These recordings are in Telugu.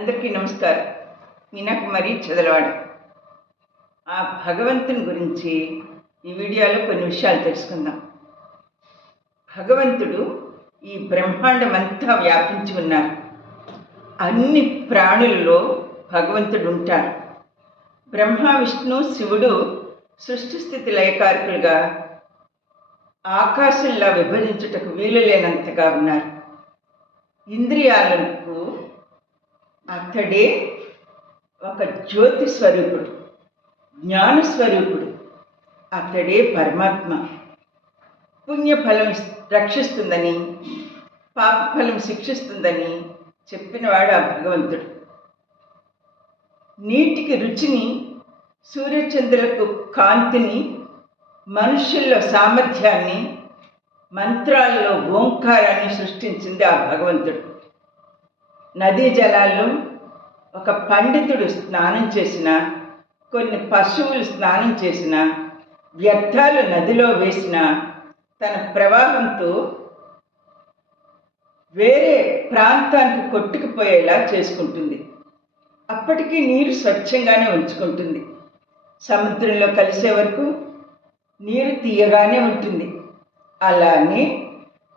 అందరికీ నమస్కారం. మీనాకుమారి చదలవాడ. ఆ భగవంతుని గురించి ఈ వీడియోలో కొన్ని విషయాలు తెలుసుకుందాం. భగవంతుడు ఈ బ్రహ్మాండం అంతా వ్యాపించి ఉన్నారు. అన్ని ప్రాణులలో భగవంతుడు ఉంటాడు. బ్రహ్మ, విష్ణు, శివుడు సృష్టి స్థితి లయకారకులుగా ఆకాశంలా విభజించుటకు వీలు లేనంతగా ఉన్నారు. ఇంద్రియాలకు అతడే ఒక జ్యోతి స్వరూపుడు, జ్ఞానస్వరూపుడు. అతడే పరమాత్మ. పుణ్యఫలం రక్షిస్తుందని, పాపఫలం శిక్షిస్తుందని చెప్పినవాడు ఆ భగవంతుడు. నీటికి రుచిని, సూర్యచంద్రులకు కాంతిని, మనుషుల్లో సామర్థ్యాన్ని, మంత్రాల్లో ఓంకారాన్ని సృష్టించింది ఆ భగవంతుడు. నదీ జలాల్లో ఒక పండితుడు స్నానం చేసినా, కొన్ని పశువులు స్నానం చేసినా, వ్యర్థాలు నదిలో వేసినా తన ప్రవాహంతో వేరే ప్రాంతానికి కొట్టుకుపోయేలా చేసుకుంటుంది. అప్పటికీ నీరు స్వచ్ఛంగానే ఉంచుకుంటుంది. సముద్రంలో కలిసే వరకు నీరు తీయగానే ఉంటుంది. అలానే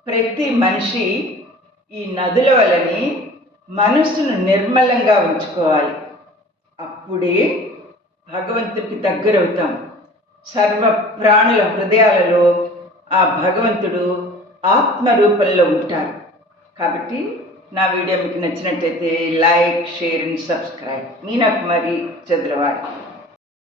ప్రతి మనిషి ఈ నదుల వలని మనస్సును నిర్మలంగా ఉంచుకోవాలి. అప్పుడే భగవంతుడికి దగ్గరవుతాం. సర్వ ప్రాణుల హృదయాలలో ఆ భగవంతుడు ఆత్మరూపంలో ఉంటారు. కాబట్టి నా వీడియో మీకు నచ్చినట్టయితే like, share and subscribe. Meena Kumari Chadalavada.